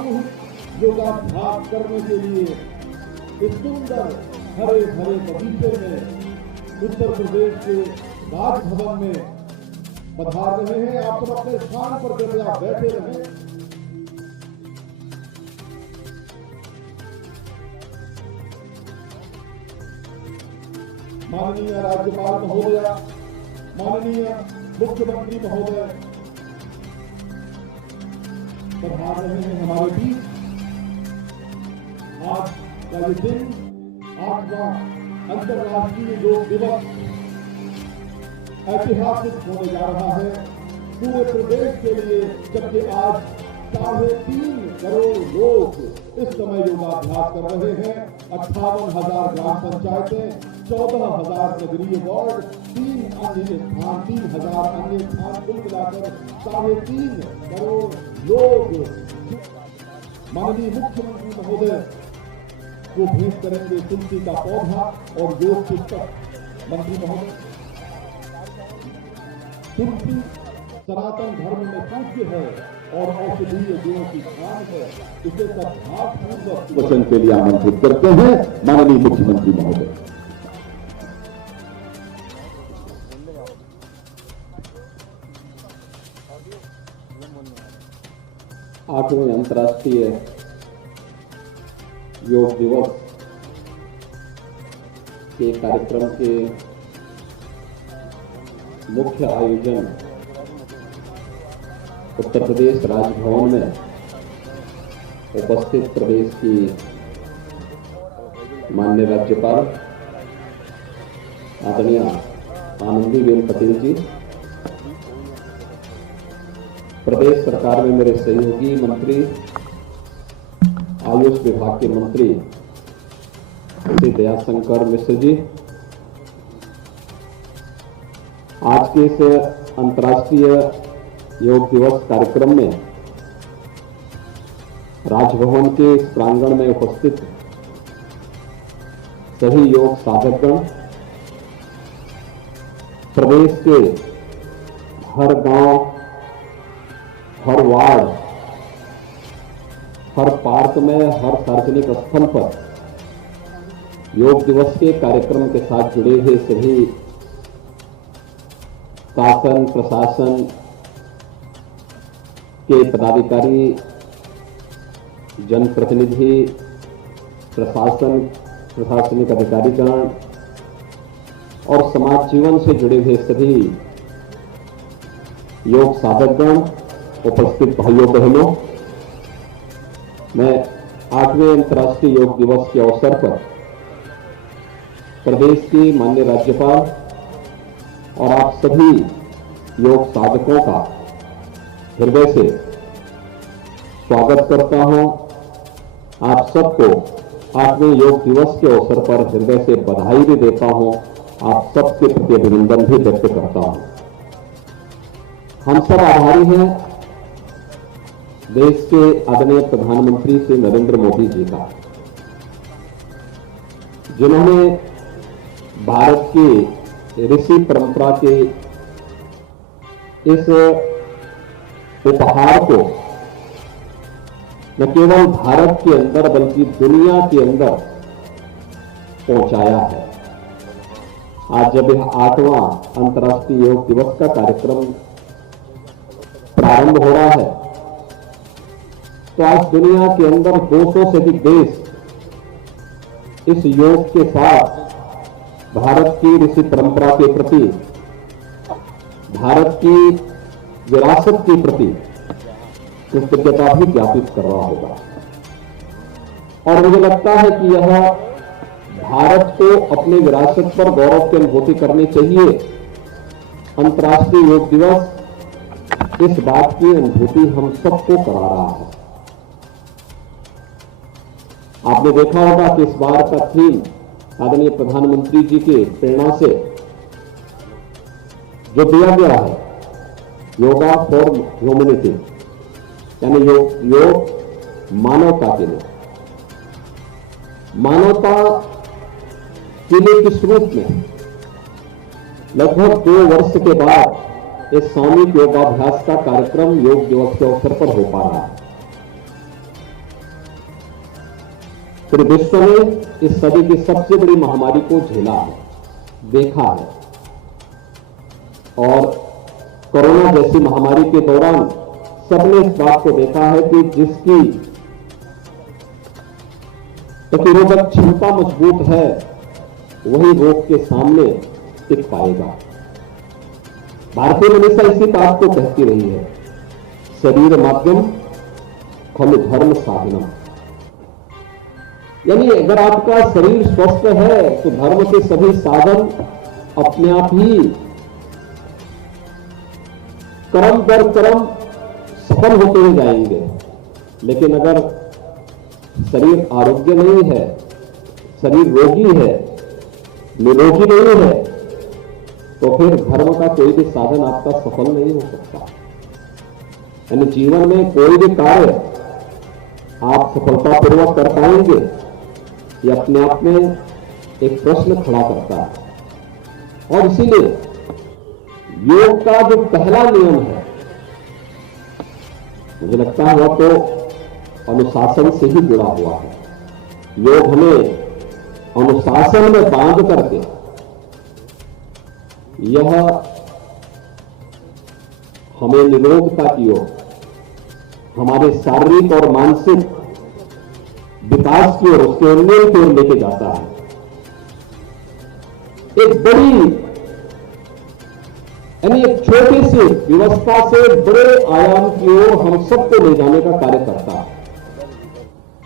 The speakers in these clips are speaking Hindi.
सामूहिक योगाभ्यास करने के लिए इस सुंदर हरे भरे बगीचे में उत्तर प्रदेश के राजभवन में पधार रहे हैं। आप सब अपने स्थान पर कृपया बैठे रहें। माननीय राज्यपाल महोदय, माननीय मुख्यमंत्री महोदय पधार रहे हैं हमारे बीच। आज का ये दिन 8वां अंतर्राष्ट्रीय योग दिवस ऐतिहासिक होने जा रहा है पूरे प्रदेश के लिए, जबकि आज 3.5 करोड़ लोग इस समय योगाभ्यास कर रहे हैं। 58,000 ग्राम पंचायतें, 14,000 नगरीय वार्ड, 3,000 अन्य स्थान कुल मिलाकर 3.5 करोड़ लोग माननीय मुख्यमंत्री महोदय को भेंट करेंगे तुलसी का पौधा और योग पुस्तक। मंत्री महोदय, तुलसी सनातन धर्म में पूज्य है और औषधीय गुणों की खान है। इसे सद्भावपूर्वक वचन के लिए आमंत्रित करते हैं माननीय मुख्यमंत्री महोदय। आठवें अंतर्राष्ट्रीय योग दिवस के कार्यक्रम के मुख्य आयोजन उत्तर प्रदेश राजभवन में उपस्थित प्रदेश की माननीय राज्यपाल आदरणीय आनंदीबेन पटेल जी, प्रदेश सरकार में मेरे सहयोगी मंत्री, आयुष विभाग के मंत्री श्री दयाशंकर मिश्र जी, आज के इस अंतर्राष्ट्रीय योग दिवस कार्यक्रम में राजभवन के इस प्रांगण में उपस्थित सभी योग साधकगण, प्रदेश के हर गांव, हर वार्ड, हर पार्क में, हर सार्वजनिक स्थल पर योग दिवस के कार्यक्रम के साथ जुड़े हुए सभी शासन प्रशासन के पदाधिकारी, जनप्रतिनिधि, प्रशासनिक अधिकारीगण और समाज जीवन से जुड़े हुए सभी योग साधकगण, उपस्थित भाइयों बहनों, मैं 8वें अंतर्राष्ट्रीय योग दिवस के अवसर पर प्रदेश की माननीय राज्यपाल और आप सभी योग साधकों का हृदय से स्वागत करता हूं। आप सबको 8वें योग दिवस के अवसर पर हृदय से बधाई भी देता हूं। आप सबके प्रति अभिनंदन भी व्यक्त करता हूं। हम सब आभारी हैं देश के आदरणीय प्रधानमंत्री श्री नरेंद्र मोदी जी का, जिन्होंने भारत की ऋषि परंपरा के इस उपहार को न केवल भारत के अंदर बल्कि दुनिया के अंदर पहुंचाया है। आज जब यह 8वां अंतर्राष्ट्रीय योग दिवस का कार्यक्रम प्रारंभ हो रहा है, तो आज दुनिया के अंदर 200 से अधिक देश इस योग के साथ भारत की ऋषि परंपरा के प्रति, भारत की विरासत के प्रति कृतज्ञता भी ज्ञापित कर रहा होगा। और मुझे लगता है कि यह भारत को अपनी विरासत पर गौरव की अनुभूति करनी चाहिए। अंतर्राष्ट्रीय योग दिवस इस बात की अनुभूति हम सबको करा रहा है। आपने देखा होगा कि इस बार का थीम आदरणीय प्रधानमंत्री जी के प्रेरणा से जो दिया गया है, योगा फॉर ह्यूमैनिटी, यानी योग मानवता के लिए। मानवता के लिए किस रूप में लगभग 2 वर्ष के बाद इस सामूहिक योगाभ्यास का कार्यक्रम योग दिवस के अवसर पर हो पा रहा है। पूरे विश्व ने इस सदी की सबसे बड़ी महामारी को झेला है, देखा है। और कोरोना जैसी महामारी के दौरान सबने इस बात को देखा है कि जिसकी प्रतिरोधक क्षमता मजबूत है वही रोग के सामने टिक पाएगा। भारतीय हमेशा इसी बात को कहती रही है, शरीर माध्यम खलु धर्म साधनम। यानी अगर आपका शरीर स्वस्थ है तो धर्म के सभी साधन अपने आप ही कर्म दर कर्म सफल होते हुए जाएंगे। लेकिन अगर शरीर आरोग्य नहीं है, शरीर रोगी है, निरोगी नहीं है, तो फिर धर्म का कोई भी साधन आपका सफल नहीं हो सकता। यानी जीवन में कोई भी कार्य आप सफलतापूर्वक कर पाएंगे, ये अपने आप में एक प्रश्न खड़ा करता है। और इसीलिए योग का जो पहला नियम है, मुझे लगता है वह तो अनुशासन से ही जुड़ा हुआ है। योग हमें अनुशासन में बांध करके यह हमें निरोगता की ओर, हमारे शारीरिक और मानसिक विकास की ओर, उसके उन्नयन की ओर लेके जाता है। एक बड़ी यानी एक छोटी सी व्यवस्था से बड़े आयाम की ओर हम सबको ले जाने का कार्य करता है।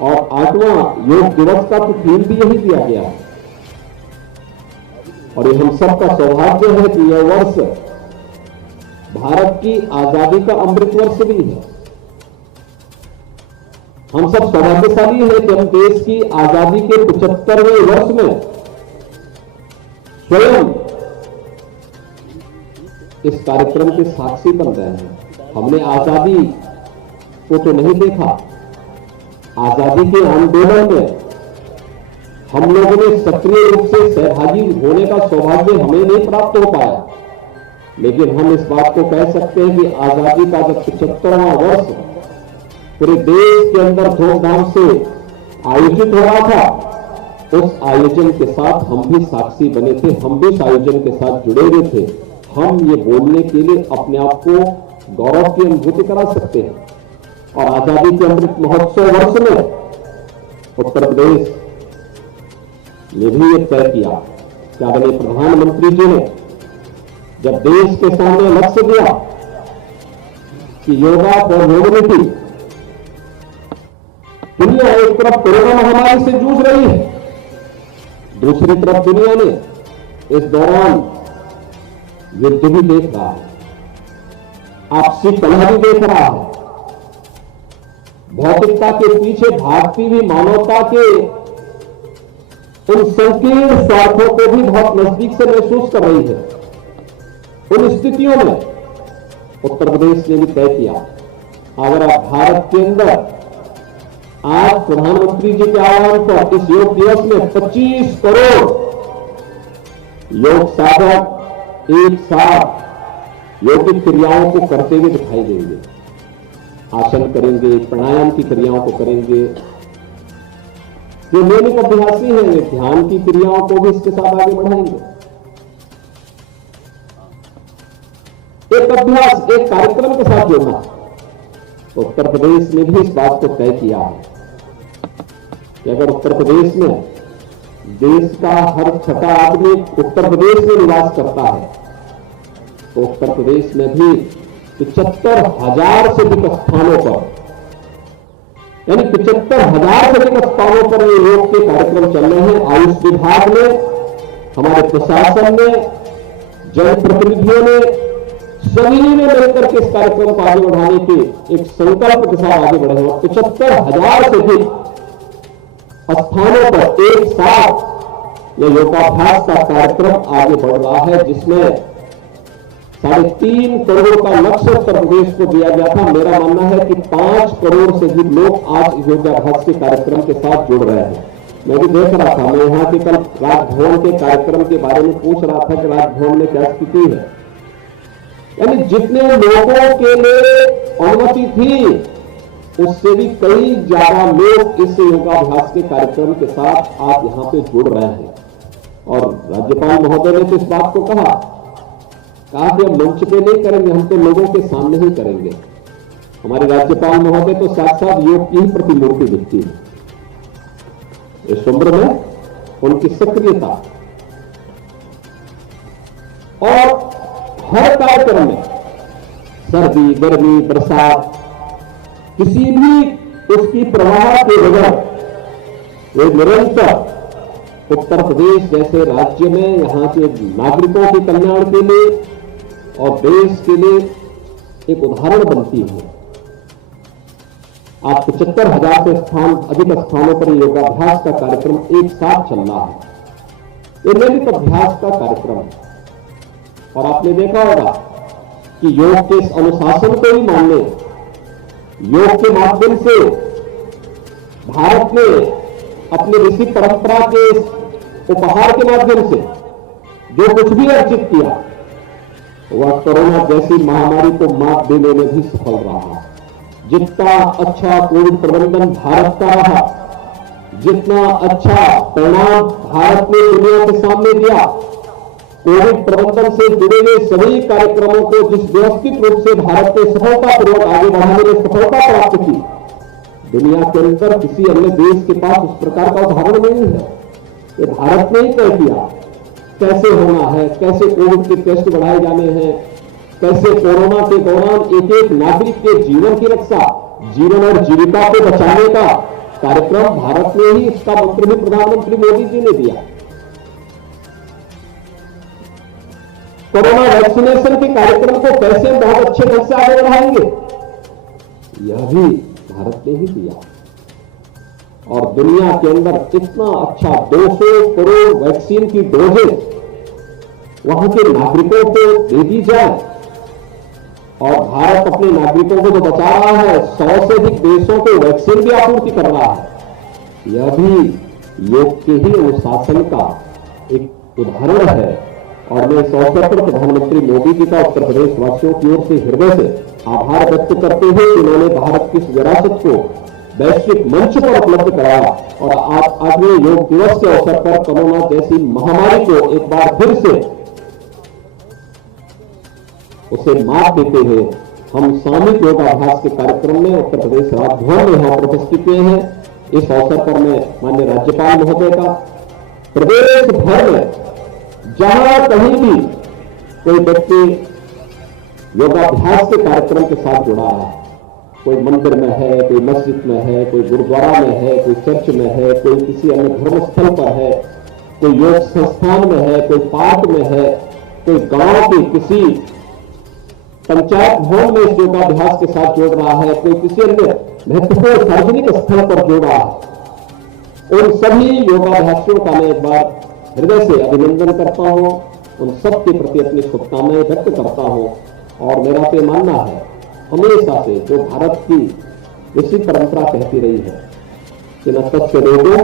और 8वां योग दिवस का तो थीम भी यही दिया गया है। और ये हम सबका सौभाग्य है कि यह वर्ष भारत की आजादी का अमृत वर्ष भी है। हम सब सौभाग्यशाली है कि हम देश की आजादी के 75वें वर्ष में स्वयं इस कार्यक्रम के साक्षी बन रहे हैं। हमने आजादी को तो नहीं देखा, आजादी के आंदोलन में हम लोगों ने सक्रिय रूप से सहभागी होने का सौभाग्य हमें नहीं प्राप्त हो पाया। लेकिन हम इस बात को कह सकते हैं कि आजादी का जब 75वां वर्ष पूरे देश के अंदर धूमधाम से आयोजित हो रहा था, उस आयोजन के साथ हम भी साक्षी बने थे, हम भी इस आयोजन के साथ जुड़े हुए थे। हम ये बोलने के लिए अपने आप को गौरव की अनुभूति करा सकते हैं। और आजादी के अमृत महोत्सव वर्ष में उत्तर प्रदेश ने भी ये तय किया कि आदरणीय प्रधानमंत्री जी ने जब देश के सामने लक्ष्य दिया कि योगा फॉर ह्यूमैनिटी, दुनिया एक तरफ कोरोना महामारी से जूझ रही है, दूसरी तरफ दुनिया ने इस दौरान युद्ध भी देख रहा है, आपसी कलह भी देख रहा है, भौतिकता के पीछे भागती हुई मानवता के उन संकीर्ण स्वार्थों को भी बहुत नजदीक से महसूस कर रही है। उन स्थितियों में उत्तर प्रदेश ने भी तय किया, अगर आप भारत के अंदर आज प्रधानमंत्री जी के आह्वान पर इस योग दिवस में 25 करोड़ योग साधक एक साथ यौगिक क्रियाओं को करते हुए दिखाई देंगे, आसन करेंगे, प्राणायाम की क्रियाओं को करेंगे। जो नियमित अभ्यासी हैं वे ध्यान की क्रियाओं को भी इसके साथ आगे बढ़ाएंगे। एक अभ्यास, एक कार्यक्रम के साथ जुड़ना, तो उत्तर प्रदेश ने भी इस बात को तय किया है कि अगर उत्तर प्रदेश में देश का हर छठा आदमी उत्तर प्रदेश में निवास करता है, तो उत्तर प्रदेश में भी 75,000 से अधिक स्थानों पर, यानी 75,000 से अधिक स्थानों पर ये योग के कार्यक्रम चल रहे हैं। आयुष विभाग ने, हमारे प्रशासन ने, जनप्रतिनिधियों ने, सभी ने मिलकर के इस कार्यक्रम को आगे बढ़ाने के एक संकल्प के साथ आगे बढ़े हैं। 75,000 से अधिक स्थानों पर एक साथ यह योगाभ्यास का कार्यक्रम आगे बढ़ रहा है, जिसमें 3.5 करोड़ का लक्ष्य उत्तर प्रदेश को दिया गया था। मेरा मानना है कि 5 करोड़ से अधिक लोग आज योगाभ्यास के कार्यक्रम के साथ जुड़ रहे हैं। मैं भी देख रहा था, मैं यहां के कल राजभवन के कार्यक्रम के बारे में पूछ रहा था कि राजभवन में क्या स्थिति है। यानी जितने लोगों के लिए अनुमति थी उससे भी कई ज्यादा लोग इस योगाभ्यास के कार्यक्रम के साथ आज यहां पे जुड़ रहे हैं। और राज्यपाल महोदय ने तो इस बात को कहा कि हम मंच पे नहीं करेंगे, हम तो लोगों के सामने ही करेंगे। हमारे राज्यपाल महोदय तो साक्षात योग की ही प्रतिमूर्ति दिखती है। इस उम्र में उनकी सक्रियता और हर कार्यक्रम में सर्दी, गर्मी, बरसात, किसी भी उसकी प्रवाह के बगैर वे निरंतर उत्तर प्रदेश जैसे राज्य में यहां के नागरिकों के कल्याण के लिए और देश के लिए एक उदाहरण बनती है। आज 75,000 से अधिक स्थानों पर योगाभ्यास का कार्यक्रम एक साथ चल रहा है। ये नियमित अभ्यास का कार्यक्रम है और आपने देखा होगा कि योग के इस अनुशासन को ही मानने, योग के माध्यम से भारत ने अपनी ऋषि परंपरा के उपहार के माध्यम से जो कुछ भी अर्जित किया वह कोरोना जैसी महामारी को मात देने में भी सफल रहा। जितना अच्छा कोविड प्रबंधन भारत का रहा, जितना अच्छा परिणाम भारत ने दुनिया के सामने दिया, कोविड प्रबंधन से जुड़े हुए सभी कार्यक्रमों को जिस व्यवस्थित रूप से भारत ने सफलतापूर्वक आगे बढ़ाने में सफलता प्राप्त की, दुनिया के अंदर किसी अन्य देश के पास उस प्रकार का उदाहरण नहीं है। ये भारत ने ही तय किया कैसे होना है, कैसे कोविड के टेस्ट बढ़ाए जाने हैं, कैसे कोरोना के दौरान एक एक नागरिक के जीवन की रक्षा, जीवन और जीविका को बचाने का कार्यक्रम भारत ने ही, इसका मंत्र भी प्रधानमंत्री मोदी जी ने दिया। कोरोना वैक्सीनेशन के कार्यक्रम को कैसे बहुत अच्छे ढंग से आगे बढ़ाएंगे, यह भी भारत ने ही दिया। और दुनिया के अंदर इतना अच्छा 200 करोड़ वैक्सीन की डोजेज वहां के नागरिकों को दे दी जाए और भारत अपने नागरिकों को जो बचा रहा है, 100 से अधिक देशों को वैक्सीन भी आपूर्ति कर रहा है, यह भी योग के ही अनुशासन का एक उदाहरण है। और मैं इस अवसर पर प्रधानमंत्री मोदी जी का उत्तर प्रदेश वासियों की ओर से हृदय से आभार व्यक्त करते हुए कि उन्होंने भारत की इस विरासत को वैश्विक मंच पर उपलब्ध कराया और आज योग दिवस के अवसर पर कोरोना जैसी महामारी को एक बार फिर से उसे मात देते हुए हम सामूहिक योगाभ्यास के कार्यक्रम में उत्तर प्रदेश राजभवन में यहां पर उपस्थित हुए हैं। इस अवसर पर मैं माननीय राज्यपाल महोदय का प्रदेश भर में जहां कहीं भी कोई व्यक्ति योगाभ्यास के कार्यक्रम के साथ जुड़ा है, कोई मंदिर में है, कोई मस्जिद में है, कोई गुरुद्वारा में है, कोई चर्च में है, कोई किसी अन्य धर्म स्थल पर है, कोई योग संस्थान में है, कोई पार्क में है, कोई गांव के किसी पंचायत भवन में इस योगाभ्यास के साथ जोड़ रहा है, कोई किसी अन्य महत्वपूर्ण सार्वजनिक स्थल पर जोड़ रहा है, उन सभी योगाभ्यासियों का मैं एक बार हृदय से अभिनंदन करता हूं, उन सब के प्रति अपनी शुभकामनाएं व्यक्त करता हूं। और मेरा तो मानना है हमेशा से जो भारत की ऋषि परंपरा कहती रही है कि न तस्य रोगो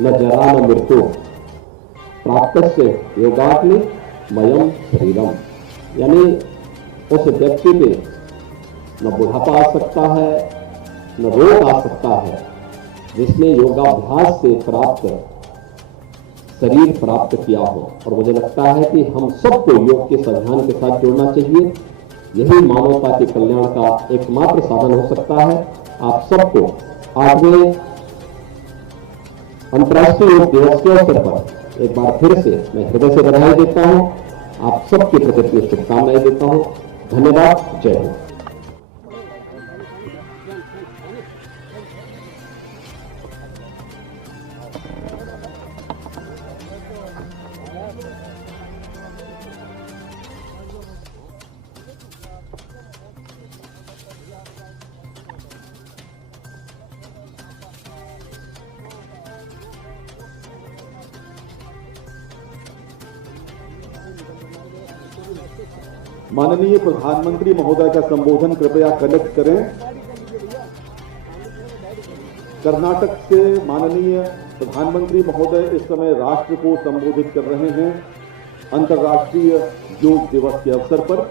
न जरा न मृत्यु प्राप्तस्य योगाग्नि मयम शरीरम, यानी उस व्यक्ति पे न बुढ़ापा आ सकता है न रोग आ सकता है जिसने योगाभ्यास से प्राप्त शरीर प्राप्त किया हो। और मुझे लगता है कि हम सबको योग के संविधान के साथ जोड़ना चाहिए, यही मानवता के कल्याण का एकमात्र साधन हो सकता है। आप सबको 8वें अंतर्राष्ट्रीय योग दिवस के अवसर पर एक बार फिर से मैं हृदय से बधाई देता हूं, आप सबके प्रति अपनी शुभकामनाएं देता हूं। धन्यवाद। जय हिंद। माननीय प्रधानमंत्री महोदय का संबोधन कृपया कनेक्ट करें। कर्नाटक से माननीय प्रधानमंत्री महोदय इस समय राष्ट्र को संबोधित कर रहे हैं अंतर्राष्ट्रीय योग दिवस के अवसर पर।